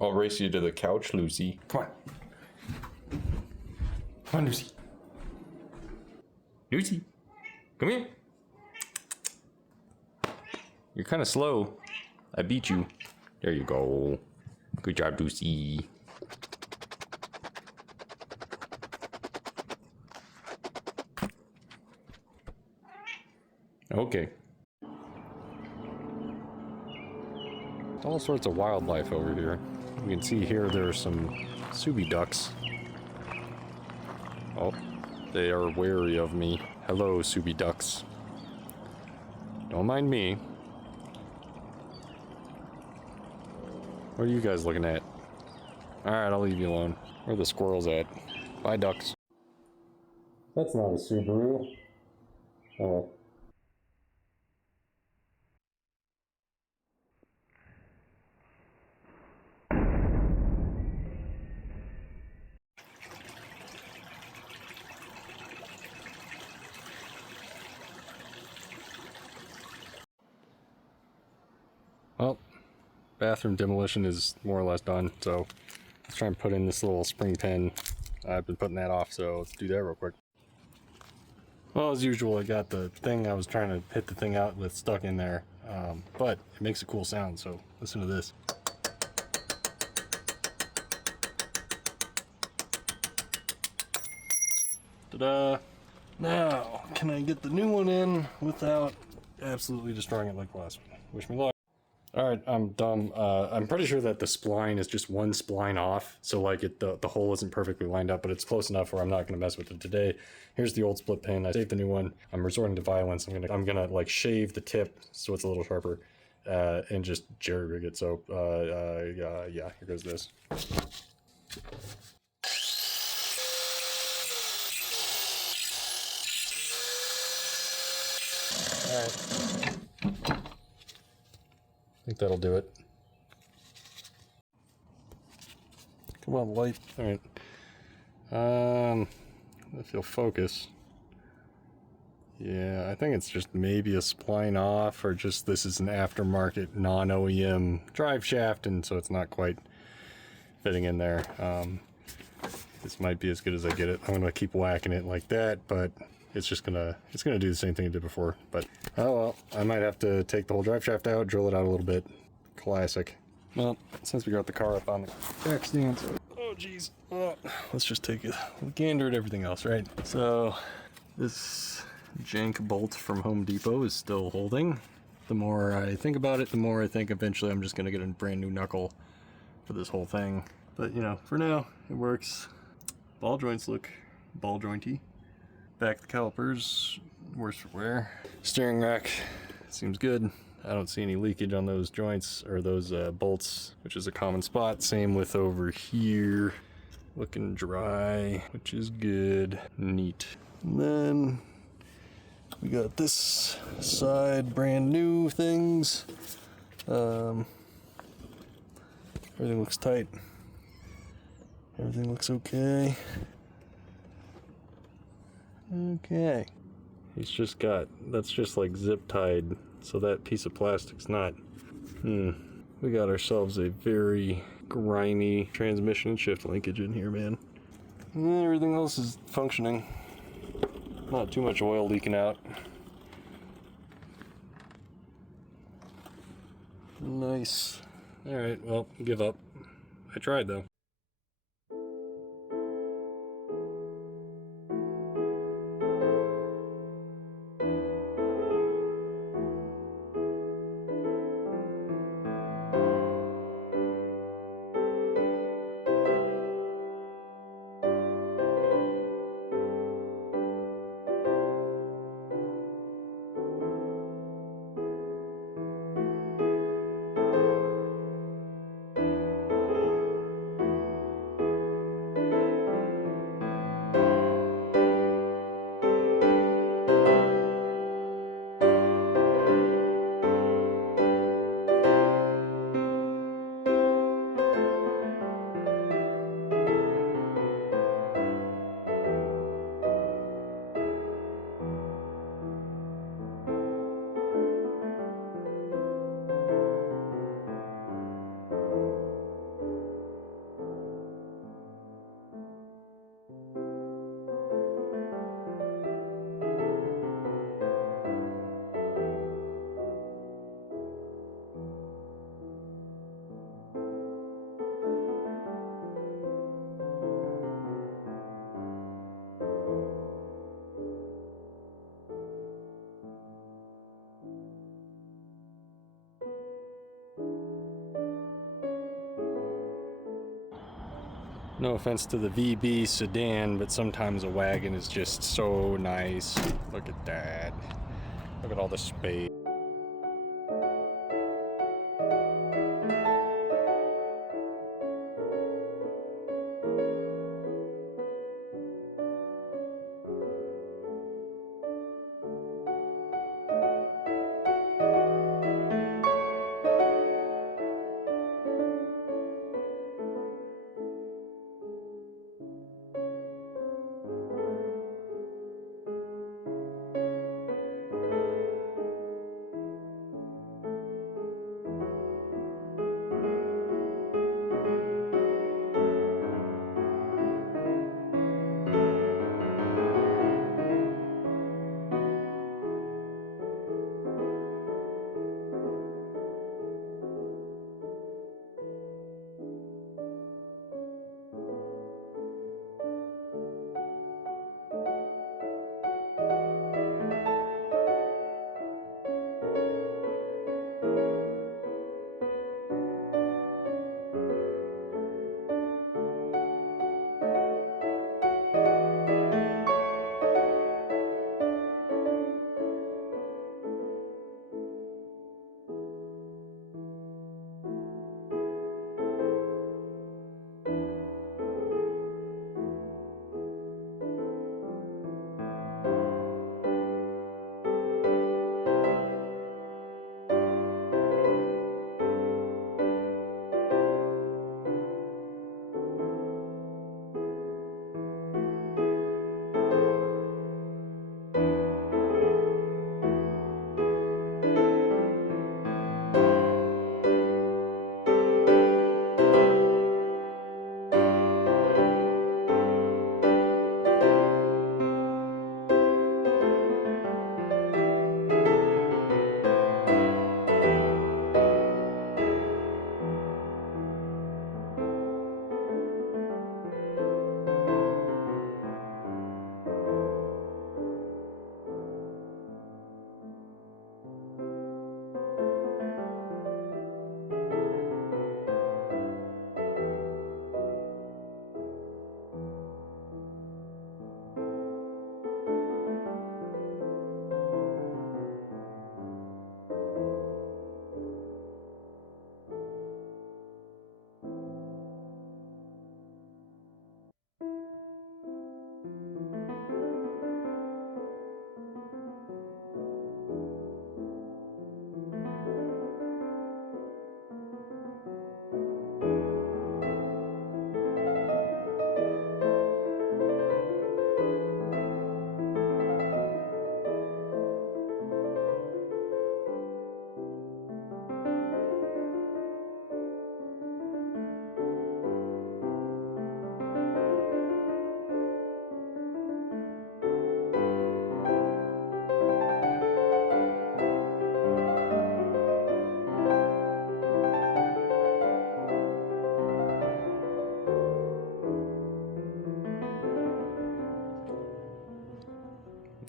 I'll race you to the couch, Lucy. Come on. Come on, Lucy. Lucy, come here. You're kind of slow. I beat you. There you go. Good job, Lucy. Okay. All sorts of wildlife over here. You can see here there's some subie ducks. Oh, they are wary of me. Hello, subie ducks. Don't mind me. What are you guys looking at? Alright, I'll leave you alone. Where are the squirrels at? Bye, ducks. That's not a Subaru. Oh. Well, bathroom demolition is more or less done, so let's try and put in this little spring pen. I've been putting that off, so let's do that real quick. Well, as usual, I got the thing I was trying to hit the thing out with stuck in there, but it makes a cool sound, so listen to this. Ta-da! Now, can I get the new one in without absolutely destroying it like the last one? Wish me luck. Alright, I'm dumb. I'm pretty sure that the spline is just one spline off, so like the hole isn't perfectly lined up, but it's close enough where I'm not going to mess with it today. Here's the old split pin. I saved the new one. I'm resorting to violence. I'm gonna like shave the tip so it's a little sharper, and just jerry rig it. So yeah, here goes this. Alright. I think that'll do it. Come on, light. Alright. If you'll focus. Yeah, I think it's just maybe a spline off, or just this is an aftermarket non-OEM drive shaft, and so it's not quite fitting in there. This might be as good as I get it. I'm gonna keep whacking it like that, but it's gonna do the same thing it did before. But oh well, I might have to take the whole drive shaft out, drill it out a little bit. Classic. Well, since we got the car up on the jack stand, so oh geez, let's just take a gander at everything else, right? So this jank bolt from Home Depot is still holding. The more I think about it, the more I think eventually I'm just gonna get a brand new knuckle for this whole thing. But you know, for now, it works. Ball joints look ball jointy. Back the calipers, worse for wear. Steering rack seems good. I don't see any leakage on those joints or those bolts, which is a common spot. Same with over here. Looking dry, which is good. Neat. And then we got this side, brand new things. Everything looks tight. Everything looks okay. Okay. That's just like zip tied, so that piece of plastic's not. We got ourselves a very grimy transmission and shift linkage in here, man. And everything else is functioning. Not too much oil leaking out. Nice. Alright, well, give up. I tried though. No offense to the VB sedan, but sometimes a wagon is just so nice. Look at that. Look at all the space.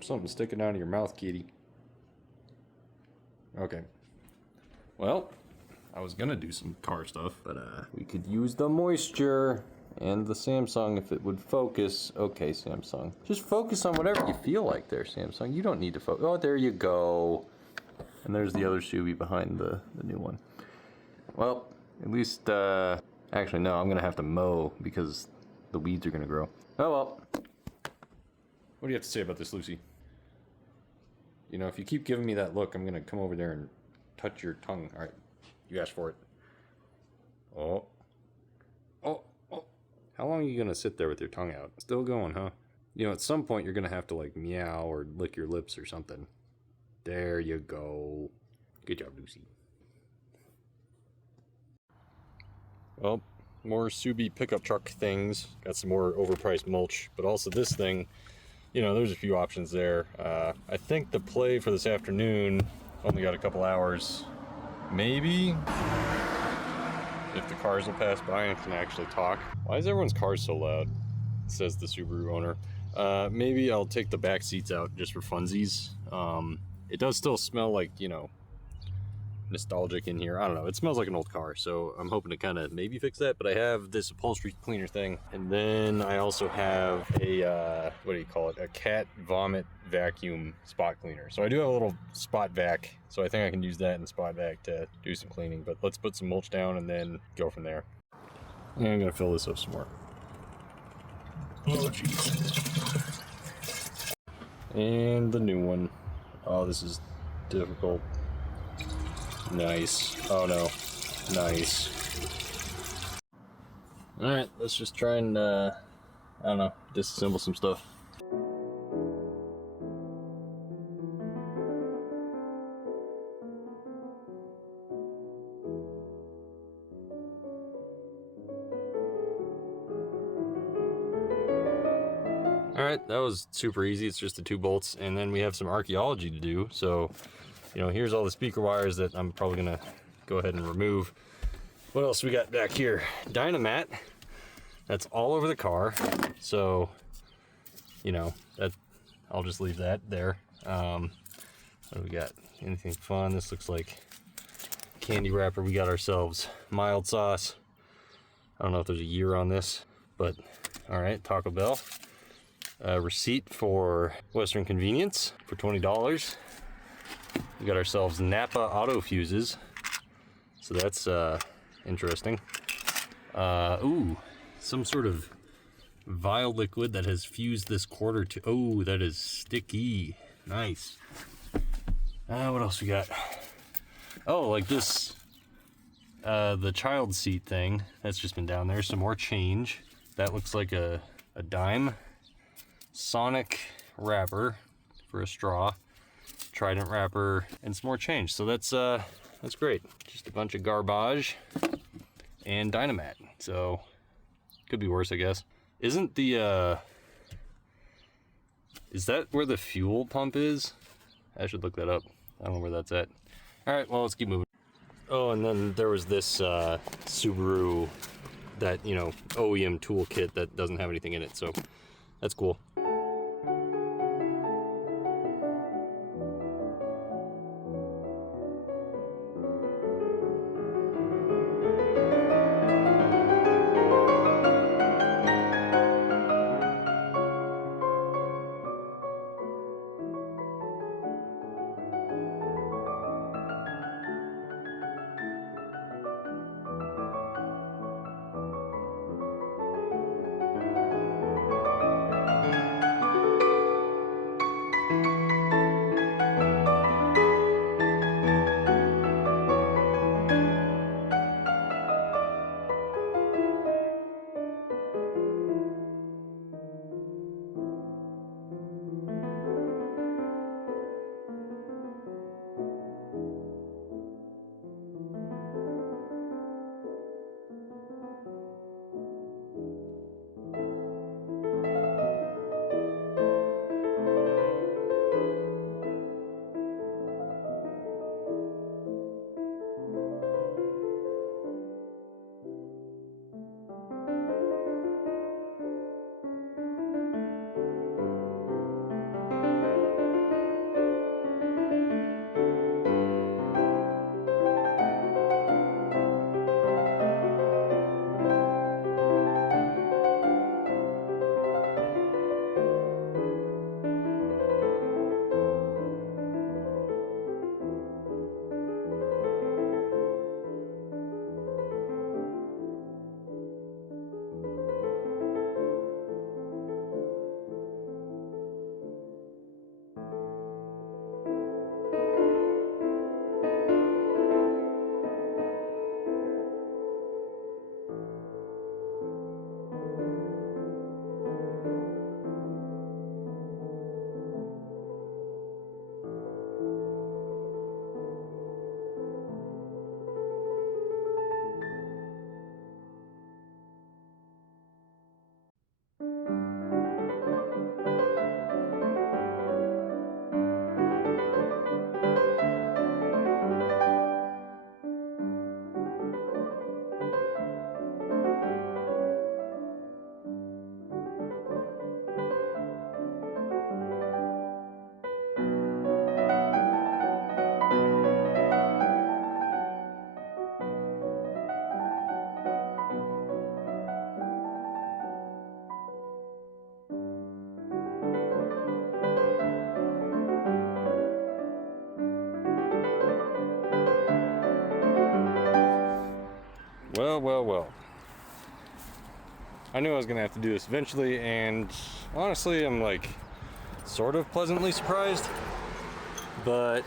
Something sticking out of your mouth, kitty. Okay. Well, I was gonna do some car stuff, but we could use the moisture and the Samsung if it would focus. Okay, Samsung. Just focus on whatever you feel like there, Samsung. You don't need to focus. Oh, there you go. And there's the other subie behind the new one. Well, at least, actually no, I'm gonna have to mow because the weeds are gonna grow. Oh well. What do you have to say about this, Lucy? You know, if you keep giving me that look, I'm gonna come over there and touch your tongue. Alright, you asked for it. Oh. Oh, oh. How long are you gonna sit there with your tongue out? Still going, huh? You know, at some point you're gonna have to, like, meow or lick your lips or something. There you go. Good job, Lucy. Well, more subie pickup truck things. Got some more overpriced mulch, but also this thing. You know, there's a few options there. I think the play for this afternoon only got a couple hours. Maybe if the cars will pass by and can actually talk. Why is everyone's car so loud? Says the Subaru owner. Maybe I'll take the back seats out just for funsies. It does still smell like, you know, nostalgic in here. I don't know, it smells like an old car, so I'm hoping to kind of maybe fix that. But I have this upholstery cleaner thing, and then I also have a what do you call it, a cat vomit vacuum spot cleaner. So I do have a little spot vac, so I think I can use that in the spot vac to do some cleaning. But let's put some mulch down and then go from there. And I'm gonna fill this up some more. Oh jeez. And the new one. Oh, this is difficult. Nice. Oh no. Nice. Alright, let's just try and, I don't know, disassemble some stuff. Alright, that was super easy. It's just the 2 bolts, and then we have some archaeology to do. So, you know, here's all the speaker wires that I'm probably gonna go ahead and remove. What else we got back here? Dynamat. That's all over the car. So, you know, that I'll just leave that there. What do we got? Anything fun? This looks like candy wrapper. We got ourselves mild sauce. I don't know if there's a year on this, but all right, Taco Bell. Receipt for Western Convenience for $20. We got ourselves Napa auto fuses, so that's interesting. Ooh, some sort of vial liquid that has fused this quarter to. Oh, that is sticky. Nice. What else we got? Oh, like this, the child seat thing that's just been down there. Some more change. That looks like a dime. Sonic wrapper for a straw, Trident wrapper, and some more change. So that's great. Just a bunch of garbage and Dynamat. So could be worse, I guess. Isn't the is that where the fuel pump is? I should look that up. I don't know where that's at. All right, well, let's keep moving. Oh, and then there was this Subaru, that, you know, OEM toolkit that doesn't have anything in it, so that's cool. Well, well, well. I knew I was gonna have to do this eventually, and honestly, I'm like sort of pleasantly surprised. But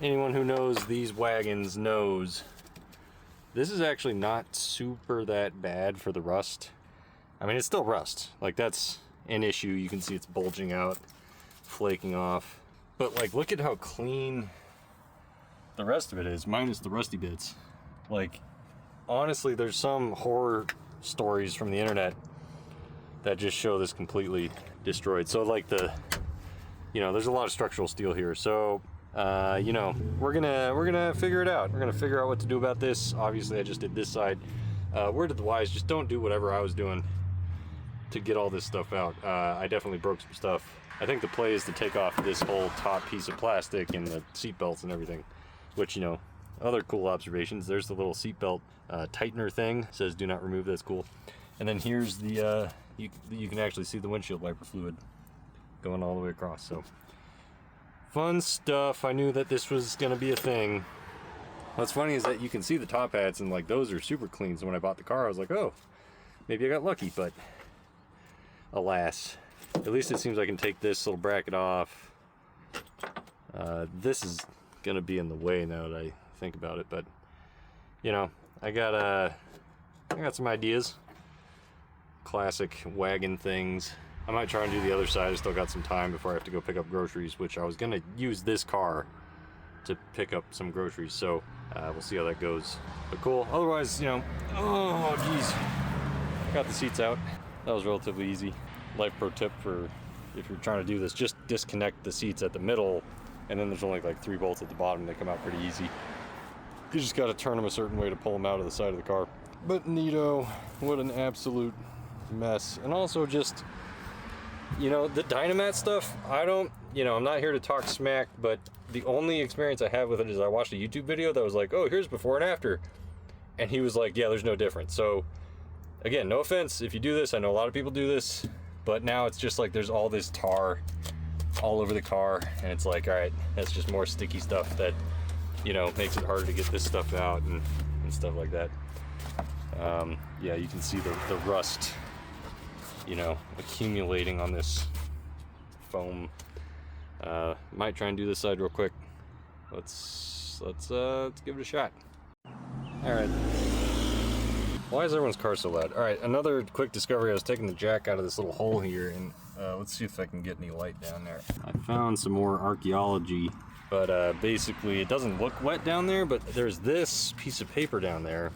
anyone who knows these wagons knows this is actually not super that bad for the rust. I mean, it's still rust. Like, that's an issue. You can see it's bulging out, flaking off. But like, look at how clean the rest of it is, minus the rusty bits. Like, honestly, there's some horror stories from the internet that just show this completely destroyed. So like there's a lot of structural steel here. So we're gonna figure it out. We're gonna figure out what to do about this. Obviously, I just did this side. Word of the wise: just don't do whatever I was doing to get all this stuff out. I definitely broke some stuff. I think the play is to take off this whole top piece of plastic and the seat belts and everything, which, other cool observations. There's the little seatbelt tightener thing. It says do not remove. That's cool. And then here's the you can actually see the windshield wiper fluid going all the way across. So fun stuff. I knew that this was gonna be a thing. What's funny is that you can see the top hats, and like those are super clean. So when I bought the car, I was like, oh, maybe I got lucky. But alas, at least it seems I can take this little bracket off. This is gonna be in the way now that I think about it, but I got some ideas. Classic wagon things. I might try and do the other side. I still got some time before I have to go pick up groceries, which I was gonna use this car to pick up some groceries, so we'll see how that goes. But cool. Otherwise, oh geez, got the seats out. That was relatively easy. Life pro tip for if you're trying to do this: just disconnect the seats at the middle, and then there's only like 3 bolts at the bottom. They come out pretty easy. You just got to turn them a certain way to pull them out of the side of the car. But neato, what an absolute mess. And also just, the Dynamat stuff, I'm not here to talk smack, but the only experience I have with it is I watched a YouTube video that was like, oh, here's before and after. And he was like, yeah, there's no difference. So again, no offense if you do this. I know a lot of people do this, but now it's just like there's all this tar all over the car, and it's like, all right, that's just more sticky stuff that makes it harder to get this stuff out and stuff like that. Yeah, you can see the rust accumulating on this foam. Might try and do this side real quick. Let's give it a shot. All right. Why is everyone's car so loud? All right, another quick discovery. I was taking the jack out of this little hole here, and let's see if I can get any light down there. I found some more archaeology, but basically it doesn't look wet down there, but there's this piece of paper down there,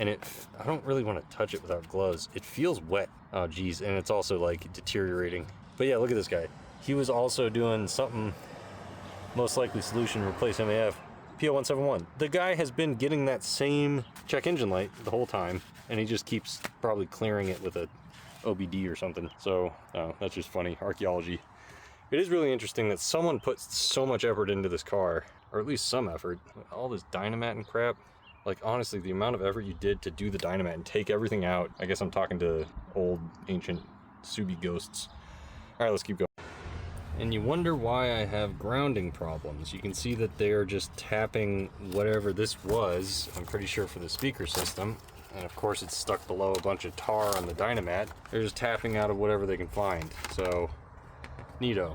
and I don't really want to touch it without gloves. It feels wet. Oh geez, and it's also like deteriorating. But yeah, look at this guy. He was also doing something, most likely solution, replace MAF, PO171. The guy has been getting that same check engine light the whole time, and he just keeps probably clearing it with a OBD or something. So that's just funny. Archaeology. It is really interesting that someone put so much effort into this car, or at least some effort. All this Dynamat and crap. Like, honestly, the amount of effort you did to do the Dynamat and take everything out. I guess I'm talking to old, ancient subie ghosts. All right, let's keep going. And you wonder why I have grounding problems. You can see that they're just tapping whatever this was. I'm pretty sure for the speaker system. And of course it's stuck below a bunch of tar on the Dynamat. They're just tapping out of whatever they can find. So, neato.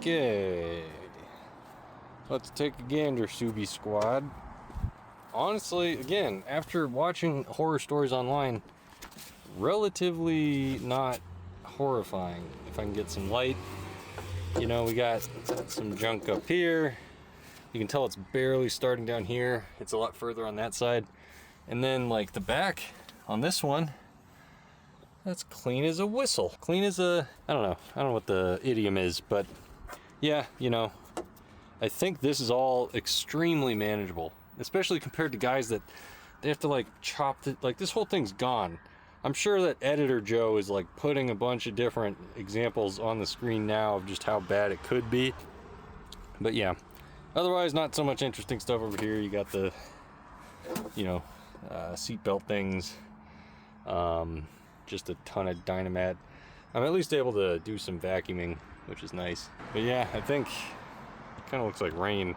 Okay. Let's take a gander, Subie Squad. Honestly, again, after watching horror stories online, relatively not horrifying. If I can get some light. You know, we got some junk up here. You can tell it's barely starting down here. It's a lot further on that side. And then like the back on this one, that's clean as a whistle. Clean as a, I don't know what the idiom is, but yeah, you know, I think this is all extremely manageable, especially compared to guys that they have to like chop it, like this whole thing's gone. I'm sure that Editor Joe is like putting a bunch of different examples on the screen now of just how bad it could be. But yeah, otherwise not so much interesting stuff over here. You got the, you know, seatbelt things, just a ton of Dynamat. I'm at least able to do some vacuuming, which is nice. But yeah, I think it kind of looks like rain.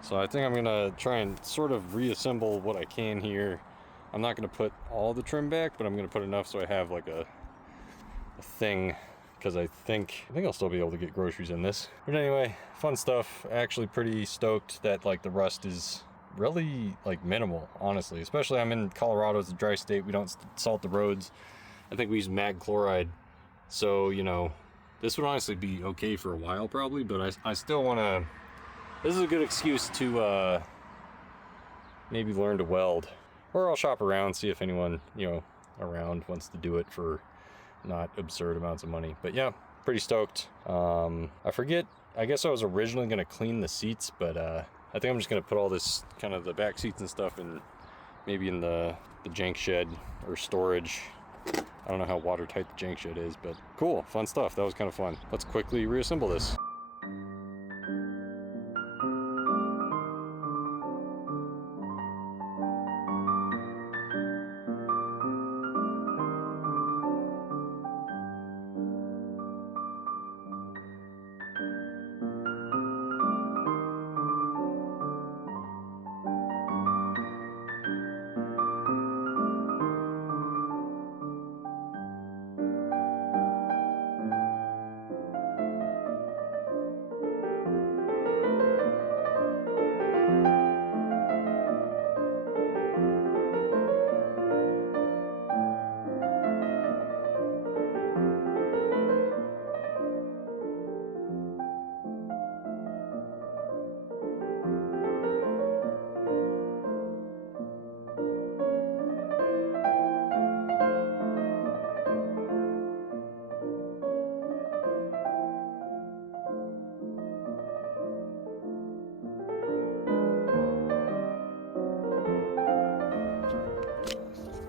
So I think I'm gonna try and sort of reassemble what I can here. I'm not gonna put all the trim back, but I'm gonna put enough so I have like a thing, because I think I'll still be able to get groceries in this. But anyway, fun stuff. Actually pretty stoked that like the rust is really like minimal, honestly. Especially I'm in Colorado, it's a dry state. We don't salt the roads. I think we use mag chloride. So, you know, this would honestly be okay for a while probably, but I still wanna, this is a good excuse to maybe learn to weld. Or I'll shop around, see if anyone, you know, around wants to do it for not absurd amounts of money. But yeah, pretty stoked. I forget, I guess I was originally gonna clean the seats, but I think I'm just gonna put all this, kind of the back seats and stuff in, maybe in the jank shed or storage. I don't know how watertight the jank shed is, but cool, fun stuff. That was kind of fun. Let's quickly reassemble this.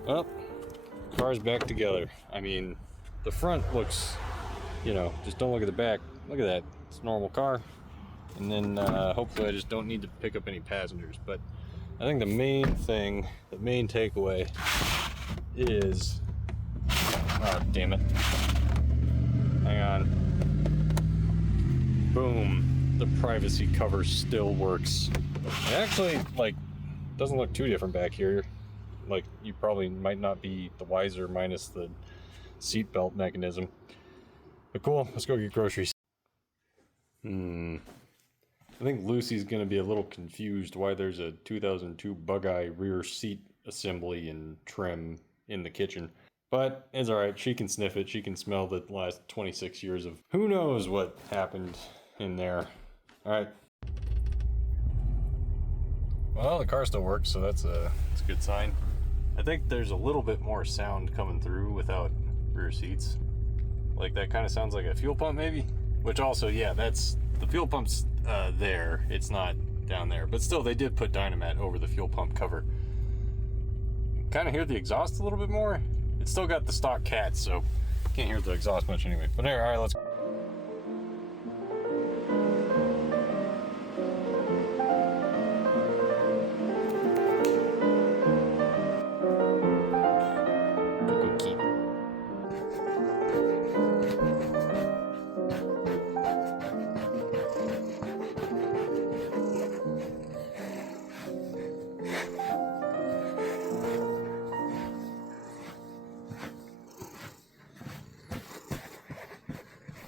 Well, car's back together. I mean, the front looks, you know, just don't look at the back. Look at that. It's a normal car. And then hopefully I just don't need to pick up any passengers. But I think the main thing, the main takeaway is, oh, damn it. Hang on. Boom. The privacy cover still works. It actually, like, doesn't look too different back here. Like, you probably might not be the wiser minus the seatbelt mechanism. But cool, let's go get groceries. I think Lucy's gonna be a little confused why there's a 2002 Bug-Eye rear seat assembly and trim in the kitchen. But it's alright, she can sniff it, she can smell the last 26 years of who knows what happened in there. Alright. Well, the car still works, so that's a good sign. I think there's a little bit more sound coming through without rear seats. Like, that kind of sounds like a fuel pump maybe? Which also, yeah, that's, the fuel pump's there, it's not down there. But still, they did put Dynamat over the fuel pump cover. Kind of hear the exhaust a little bit more. It's still got the stock cats, so can't hear the exhaust much anyway. But anyway, alright, let's go.